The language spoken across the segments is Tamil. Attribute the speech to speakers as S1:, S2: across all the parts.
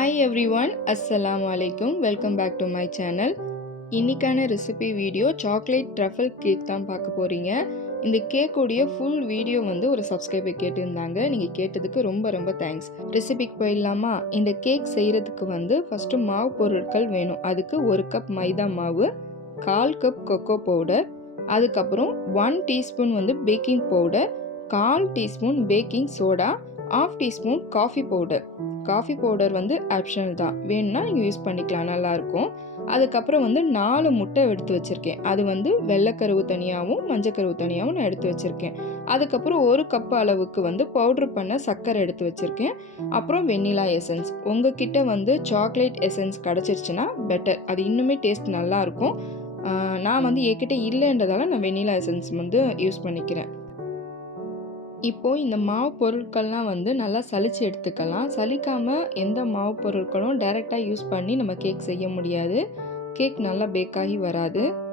S1: ஹாய் எவ்ரி ஒன் அஸ்ஸலாம் வலைக்கும் welcome back to my channel இன்னைக்கான recipe video chocolate truffle cake தான் பார்க்க போகிறீங்க இந்த கேக்கோடைய ஃபுல் வீடியோ வந்து ஒரு சப்ஸ்கிரைபர் கேட்டிருந்தாங்க. நீங்கள் கேட்டதுக்கு ரொம்ப ரொம்ப தேங்க்ஸ் ரெசிபிக்கு போயிடலாமா? இந்த கேக் செய்கிறதுக்கு வந்து ஃபஸ்ட்டு மாவு பொருட்கள் வேணும். அதுக்கு ஒரு கப் மைதா மாவு கால் கப் கொக்கோ பவுடர் அதுக்கப்புறம் ஒன் டீஸ்பூன் வந்து பேக்கிங் பவுடர் கால் teaspoon baking soda half teaspoon coffee powder. Coffee powder வந்து ஆப்ஷனல் தான். வேணும்னா நீங்கள் யூஸ் பண்ணிக்கலாம் நல்லாயிருக்கும். அதுக்கப்புறம் வந்து நாலு முட்டை எடுத்து வச்சுருக்கேன். அது வந்து வெள்ளைக்கருவு தனியாகவும் மஞ்சக்கருவு தனியாகவும் நான் எடுத்து வச்சுருக்கேன். அதுக்கப்புறம் ஒரு கப் அளவுக்கு வந்து பவுட்ரு பண்ண சர்க்கரை எடுத்து வச்சுருக்கேன். அப்புறம் வெண்ணிலா எசன்ஸ். உங்ககிட்ட வந்து சாக்லேட் எசன்ஸ் கிடச்சிருச்சுன்னா பெட்டர். அது இன்னுமே டேஸ்ட் நல்லாயிருக்கும். நான் வந்து என்கிட்ட இல்லைன்றதால நான் வெண்ணிலா எசன்ஸ் வந்து யூஸ் பண்ணிக்கிறேன். இப்போது இந்த மாவு பொருட்கள்லாம் வந்து நல்லா சலிச்சு எடுத்துக்கலாம். சலிக்காமல் எந்த மாவு பொருட்களும் டைரெக்டாக யூஸ் பண்ணி நம்ம கேக் செய்ய முடியாது. கேக் நல்லா பேக்காகி வராது.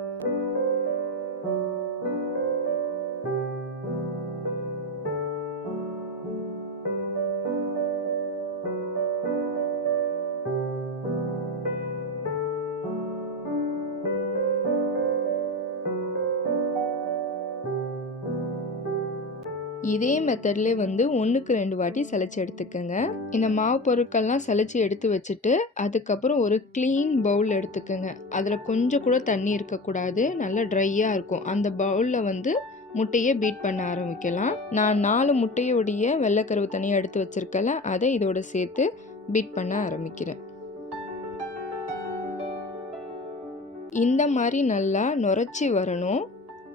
S1: இதே மெத்தட்லேயே வந்து ஒன்றுக்கு ரெண்டு வாட்டி சளிச்சு எடுத்துக்கோங்க. இந்த மாவு பொருட்கள்லாம் சளிச்சு எடுத்து வச்சுட்டு அதுக்கப்புறம் ஒரு க்ளீன் பவுல் எடுத்துக்கோங்க. அதில் கொஞ்சம் கூட தண்ணி இருக்கக்கூடாது. நல்லா ட்ரையாக இருக்கும். அந்த பவுலில் வந்து முட்டையை பீட் பண்ண ஆரம்பிக்கலாம். நான் நாலு முட்டையோடைய வெள்ளைக்கருவு தனியாக எடுத்து வச்சுருக்கல அதை இதோட சேர்த்து பீட் பண்ண ஆரம்பிக்கிறேன். இந்த மாதிரி நல்லா நுரைச்சி வரணும்.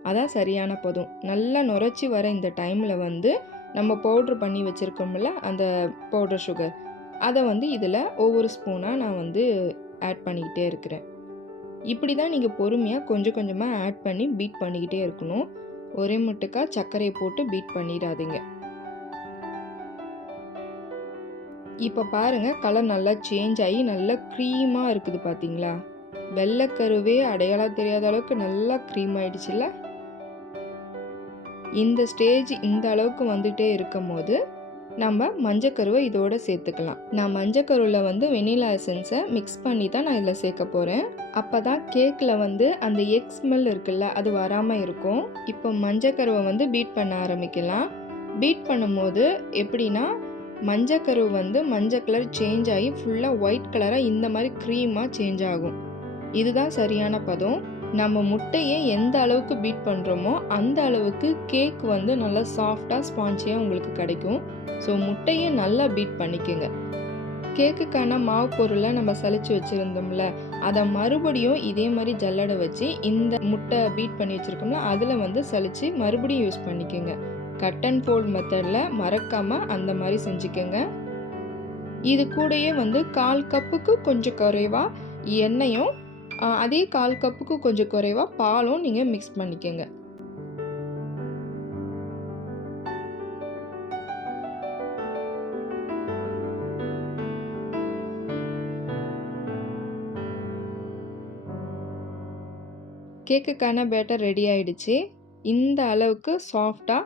S1: அதான் சரியான பதம். நல்லா நுரைச்சி வர இந்த டைமில் வந்து நம்ம பவுட்ரு பண்ணி வச்சுருக்கோம்ல அந்த பவுடர் சுகர் அதை வந்து இதில் ஒவ்வொரு ஸ்பூனாக நான் வந்து ஆட் பண்ணிக்கிட்டே இருக்கிறேன். இப்படி தான் நீங்கள் பொறுமையாக கொஞ்சம் கொஞ்சமாக ஆட் பண்ணி பீட் பண்ணிக்கிட்டே இருக்கணும். ஒரே முட்டுக்காக சர்க்கரையை போட்டு பீட் பண்ணிடாதீங்க. இப்போ பாருங்கள் கலர் நல்லா சேஞ்ச் ஆகி நல்லா க்ரீமாக இருக்குது பார்த்தீங்களா வெள்ளைக்கருவே அடையாளம் தெரியாத அளவுக்கு நல்லா க்ரீம் ஆயிடுச்சுல்ல? இந்த ஸ்டேஜ் இந்த அளவுக்கு வந்துகிட்டே இருக்கும் போது நம்ம மஞ்சக்கருவை இதோட சேர்த்துக்கலாம். நான் மஞ்சக்கருவில் வந்து வெனிலா எசன்ஸை மிக்ஸ் பண்ணி தான் நான் இதில் சேர்க்க போகிறேன் அப்போ தான் கேக்கில் வந்து அந்த எக் ஸ்மெல் இருக்குல்ல அது வராமல் இருக்கும். இப்போ மஞ்சக்கருவை வந்து பீட் பண்ண ஆரம்பிக்கலாம். பீட் பண்ணும்போது எப்படின்னா மஞ்சக்கருவு வந்து மஞ்சள் கலர் சேஞ்ச் ஆகி ஃபுல்லாக ஒயிட் கலராக இந்த மாதிரி க்ரீமாக சேஞ்ச் ஆகும். இதுதான் சரியான பதம். நம்ம முட்டையை எந்த அளவுக்கு பீட் பண்ணுறோமோ அந்த அளவுக்கு கேக் வந்து நல்லா சாஃப்டாக ஸ்பாஞ்சியாக உங்களுக்கு கிடைக்கும். ஸோ முட்டையை நல்லா பீட் பண்ணிக்கோங்க. கேக்குக்கான மாவு பொருளை நம்ம சளிச்சு வச்சுருந்தோம்ல அதை மறுபடியும் இதே மாதிரி ஜல்லடை வச்சு இந்த முட்டை பீட் பண்ணி வச்சுருக்கோம்ல அதில் வந்து சளிச்சு மறுபடியும் யூஸ் பண்ணிக்கோங்க. கட் அண்ட் ஃபோல்ட் மெத்தடில் மறக்காமல் அந்த மாதிரி செஞ்சுக்கோங்க. இது கூடயே வந்து கால் கப்புக்கு கொஞ்சம் குறைவாக எண்ணெயும் அதே கால் கப்புக்கு கொஞ்சம் குறைவாக பாலும் நீங்கள் மிக்ஸ் பண்ணிக்கோங்க. கேக்குக்கான பேட்டர் ரெடி ஆயிடுச்சு. இந்த அளவுக்கு சாஃப்டாக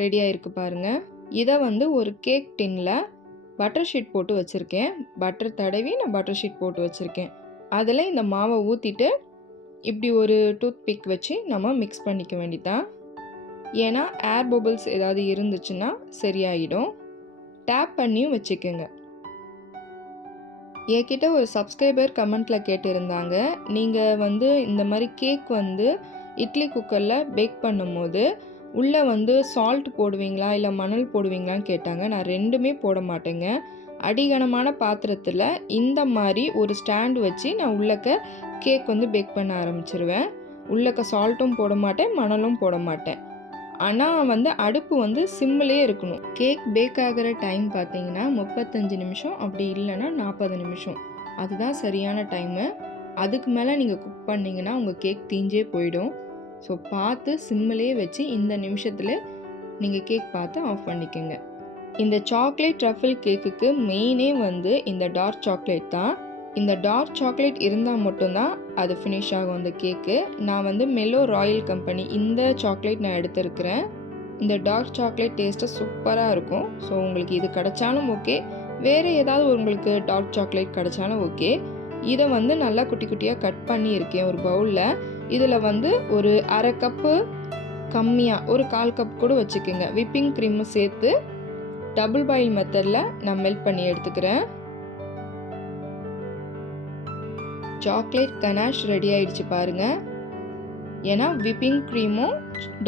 S1: ரெடி ஆயிருக்கு பாருங்கள் இதை வந்து ஒரு கேக் டின்னில் பட்டர் ஷீட் போட்டு வச்சுருக்கேன். பட்டர் தடவி நான் பட்டர் ஷீட் போட்டு வச்சுருக்கேன். அதில் இந்த மாவை ஊற்றிட்டு இப்படி ஒரு டூத் பிக் வச்சு நம்ம மிக்ஸ் பண்ணிக்க வேண்டிதான் ஏன்னா ஏர் பபிள்ஸ் ஏதாவது இருந்துச்சுன்னா சரியாயிடும். டேப் பண்ணியும் வச்சுக்கோங்க. என்கிட்ட ஒரு சப்ஸ்கிரைபர் கமெண்ட்டில் கேட்டிருந்தாங்க. நீங்கள் வந்து இந்த மாதிரி கேக் வந்து இட்லி குக்கரில் பேக் பண்ணும்போது உள்ளே வந்து சால்ட் போடுவீங்களா? இல்லை மணல் போடுவீங்களான்னு கேட்டாங்க. நான் ரெண்டுமே போட மாட்டேங்க. அடிகனமான பாத்திரத்தில் இந்த மாதிரி ஒரு ஸ்டாண்டு வச்சு நான் உள்ளக்க கேக் வந்து பேக் பண்ண ஆரம்பிச்சிருவேன். உள்ளக்க சால்ட்டும் போட மாட்டேன் மணலும் போட மாட்டேன். ஆனால் வந்து அடுப்பு வந்து சிம்மிலே இருக்கணும். கேக் பேக் ஆகிற டைம் பார்த்தீங்கன்னா முப்பத்தஞ்சு நிமிஷம் அப்படி இல்லைன்னா நாற்பது நிமிஷம். அதுதான் சரியான டைமு. அதுக்கு மேலே நீங்கள் குக் பண்ணிங்கன்னா உங்கள் கேக் தீஞ்சே போயிடும். ஸோ பார்த்து சிம்மிலே வச்சு இந்த நிமிஷத்தில் நீங்கள் கேக் பார்த்து ஆஃப் பண்ணிக்கோங்க. இந்த சாக்லேட் ட்ரஃபிள் கேக்குக்கு மெயினே வந்து இந்த டார்க் சாக்லேட் தான். இந்த டார்க் சாக்லேட் இருந்தால் மட்டும்தான் அது ஃபினிஷ் ஆகும் அந்த கேக்கு நான் வந்து மெலோ ராயல் கம்பெனி இந்த சாக்லேட் நான் எடுத்திருக்கிறேன். இந்த டார்க் சாக்லேட் டேஸ்ட்டு சூப்பராக இருக்கும். ஸோ உங்களுக்கு இது கிடைச்சாலும் ஓகே வேறு ஏதாவது உங்களுக்கு டார்க் சாக்லேட் கிடைச்சாலும் ஓகே இதை வந்து நல்லா குட்டி குட்டியாக கட் பண்ணியிருக்கேன் ஒரு பவுலில் இதில் வந்து ஒரு அரை கப்பு கம்மியாக ஒரு கால் கப் கூட வச்சுக்கோங்க. விப்பிங் க்ரீமும் சேர்த்து டபுள் பாயில் மெத்தடில் நான் மெல்ட் பண்ணி எடுத்துக்கிறேன். சாக்லேட் கனாஷ் ரெடி ஆயிடுச்சு பாருங்கள் ஏன்னா விப்பிங் க்ரீமும்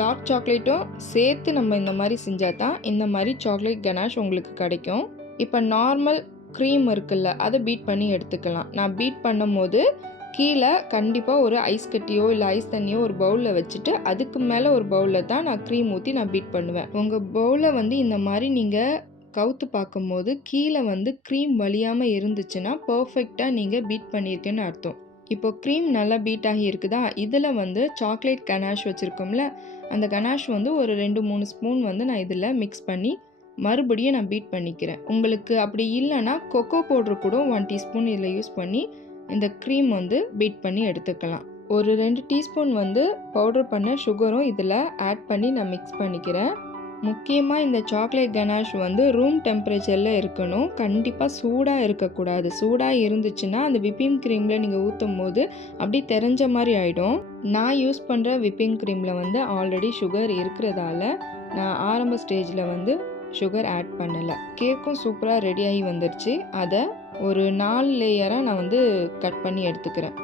S1: டார்க் சாக்லேட்டும் சேர்த்து நம்ம இந்த மாதிரி செஞ்சால் தான் இந்த மாதிரி சாக்லேட் கனாஷ் உங்களுக்கு கிடைக்கும். இப்போ நார்மல் க்ரீம் இருக்குல்ல அதை பீட் பண்ணி எடுத்துக்கலாம். நான் பீட் பண்ணும்போது கீழே கண்டிப்பாக ஒரு ஐஸ் கட்டியோ இல்லை ஐஸ் தண்ணியோ ஒரு பவுலில் வச்சுட்டு அதுக்கு மேலே ஒரு பவுலில் தான் நான் க்ரீம் ஊற்றி நான் பீட் பண்ணுவேன். உங்கள் பவுலை வந்து இந்த மாதிரி நீங்கள் கவுத்து பார்க்கும்போது கீழே வந்து க்ரீம் வலியாமல் இருந்துச்சுன்னா பர்ஃபெக்டாக நீங்கள் பீட் பண்ணியிருக்கேன்னு அர்த்தம். இப்போ க்ரீம் நல்லா பீட் ஆகி இருக்குதா? இதில் வந்து சாக்லேட் கனாஷ் வச்சுருக்கோம்ல அந்த கனாஷ் வந்து ஒரு ரெண்டு மூணு ஸ்பூன் வந்து நான் இதில் மிக்ஸ் பண்ணி மறுபடியும் நான் பீட் பண்ணிக்கிறேன். உங்களுக்கு அப்படி இல்லைன்னா கொக்கோ பவுட்ரு கூட ஒன் டீஸ்பூன் இதில் யூஸ் பண்ணி இந்த க்ரீம் வந்து பீட் பண்ணி எடுத்துக்கலாம். ஒரு ரெண்டு டீஸ்பூன் வந்து பவுடர் பண்ண சுகரும் இதில் ஆட் பண்ணி நான் மிக்ஸ் பண்ணிக்கிறேன். முக்கியமாக இந்த சாக்லேட் கனாஷ் வந்து ரூம் டெம்பரேச்சரில் இருக்கணும். கண்டிப்பாக சூடாக இருக்கக்கூடாது. சூடாக இருந்துச்சுன்னா அந்த விப்பிங் க்ரீமில் நீங்கள் ஊற்றும் போது அப்படி தெரிஞ்ச மாதிரி ஆகிடும் நான் யூஸ் பண்ணுற விப்பிங் க்ரீமில் வந்து ஆல்ரெடி சுகர் இருக்கிறதால நான் ஆரம்ப ஸ்டேஜில் வந்து சுகர் ஆட் பண்ணலை. கேக்கும் சூப்பராக ரெடி ஆகி வந்துருச்சு. அதை ஒரு நாலு லேயராக நான் வந்து கட் பண்ணி எடுத்துக்கிறேன்.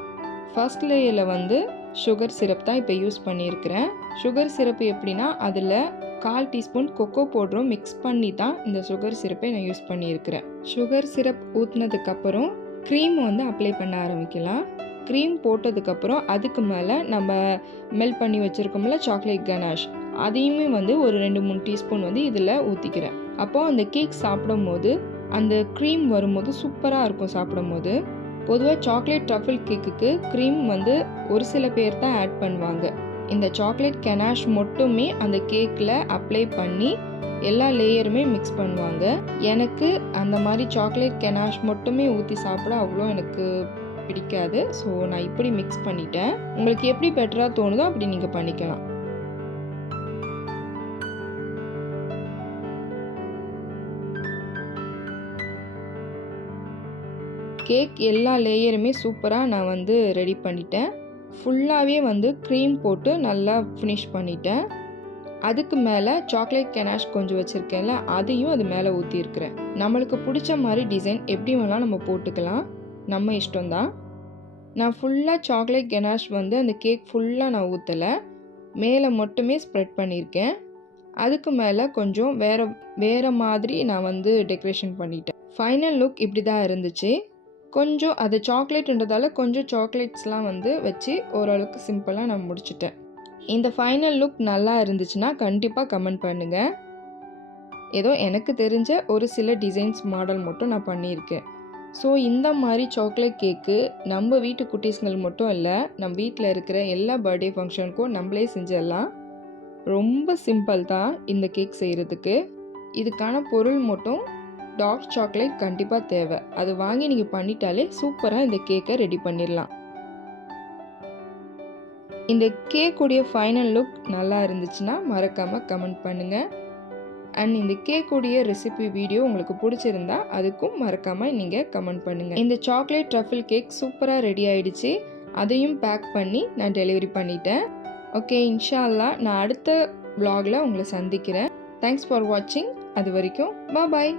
S1: ஃபஸ்ட் லேயரில் வந்து சுகர் சிரப் தான் இப்போ யூஸ் பண்ணியிருக்கிறேன். சுகர் சிரப்பு எப்படின்னா அதில் கால் டீஸ்பூன் கொக்கோ பவுடரும் மிக்ஸ் பண்ணி தான் இந்த சுகர் சிரப்பை நான் யூஸ் பண்ணியிருக்கிறேன். சுகர் சிரப் ஊற்றினதுக்கப்புறம் க்ரீம் வந்து அப்ளை பண்ண ஆரம்பிக்கலாம். க்ரீம் போட்டதுக்கப்புறம் அதுக்கு மேலே நம்ம மெல்ட் பண்ணி வச்சுருக்கோம்ல சாக்லேட் கனாஷ் அதையுமே வந்து ஒரு ரெண்டு மூணு டீஸ்பூன் வந்து இதில் ஊற்றிக்கிறேன் அப்போது அந்த கேக் சாப்பிடும் போது அந்த க்ரீம் வரும்போது சூப்பராக இருக்கும் சாப்பிடும்போது. பொதுவாக சாக்லேட் ட்ரஃபிள் கேக்குக்கு க்ரீம் வந்து ஒரு சில பேர் தான் ஆட் பண்ணுவாங்க. இந்த சாக்லேட் கெனாஷ் மட்டுமே அந்த கேக்கில் அப்ளை பண்ணி எல்லா லேயருமே மிக்ஸ் பண்ணுவாங்க. எனக்கு அந்த மாதிரி சாக்லேட் கெனாஷ் மட்டுமே ஊற்றி சாப்பிட அவ்வளோ எனக்கு பிடிக்காது. ஸோ நான் இப்படி மிக்ஸ் பண்ணிட்டேன். உங்களுக்கு எப்படி பெட்டராக தோணுதோ அப்படி நீங்கள் பண்ணிக்கலாம். கேக் எல்லா லேயருமே சூப்பராக நான் வந்து ரெடி பண்ணிட்டேன். ஃபுல்லாகவே வந்து க்ரீம் போட்டு நல்லா ஃபினிஷ் பண்ணிட்டேன். அதுக்கு மேலே சாக்லேட் கெனாஷ் கொஞ்சம் வச்சுருக்கேன்ல அதையும் அது மேலே ஊற்றிருக்கிறேன் நம்மளுக்கு பிடிச்ச மாதிரி டிசைன் எப்படி வேணாலும் நம்ம போட்டுக்கலாம். நம்ம இஷ்டம்தான். நான் ஃபுல்லாக சாக்லேட் கெனாஷ் வந்து அந்த கேக் ஃபுல்லாக நான் ஊற்றலை மேலே மட்டுமே ஸ்ப்ரெட் பண்ணியிருக்கேன். அதுக்கு மேலே கொஞ்சம் வேறு வேறு மாதிரி நான் வந்து டெக்கரேஷன் பண்ணிட்டேன். ஃபைனல் லுக் இப்படி தான் இருந்துச்சு. கொஞ்சம் அது சாக்லேட்ன்றதால கொஞ்சம் சாக்லேட்ஸ்லாம் வந்து வச்சு ஓரளவுக்கு சிம்பிளாக நான் முடிச்சிட்டேன். இந்த ஃபைனல் லுக் நல்லா இருந்துச்சுன்னா கண்டிப்பாக கமெண்ட் பண்ணுங்கள் ஏதோ எனக்கு தெரிஞ்ச ஒரு சில டிசைன்ஸ் மாடல் மட்டும் நான் பண்ணியிருக்கேன். ஸோ இந்த மாதிரி சாக்லேட் கேக்கு நம்ம வீட்டு குட்டீஸ்கள் மட்டும் இல்லை நம்ம வீட்டில் இருக்கிற எல்லா பர்த்டே ஃபங்க்ஷனுக்கும் நம்மளே செஞ்சிடலாம். ரொம்ப சிம்பிள் தான் இந்த கேக் செய்கிறதுக்கு இதுக்கான பொருள் மட்டும் டார்க் சாக்லேட் கண்டிப்பாக தேவை. அது வாங்கி நீங்கள் பண்ணிட்டாலே சூப்பராக இந்த கேக்கை ரெடி பண்ணிடலாம். இந்த கேக்குடைய ஃபைனல் லுக் நல்லா இருந்துச்சுன்னா மறக்காமல் கமெண்ட் பண்ணுங்கள் அண்ட் இந்த கேக்குடைய ரெசிபி வீடியோ உங்களுக்கு பிடிச்சிருந்தா அதுக்கும் மறக்காமல் நீங்கள் கமெண்ட் பண்ணுங்கள் இந்த சாக்லேட் ட்ரஃபிள் கேக் சூப்பராக ரெடி ஆயிடுச்சு. அதையும் பேக் பண்ணி நான் டெலிவரி பண்ணிட்டேன். ஓகே இன்ஷா அல்லா நான் அடுத்த வ்ளாகில் உங்களை சந்திக்கிறேன். தேங்க்ஸ் ஃபார் வாட்சிங் அது வரைக்கும் பா பாய்